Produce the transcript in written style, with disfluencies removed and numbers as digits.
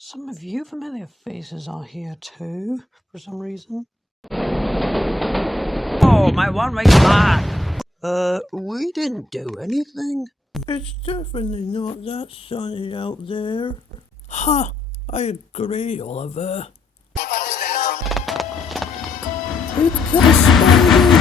Some of you familiar faces are here too, for some reason. Oh, my one-way car! We didn't do anything. It's definitely not that sunny out there. Ha! I agree, Oliver. It's got a spider!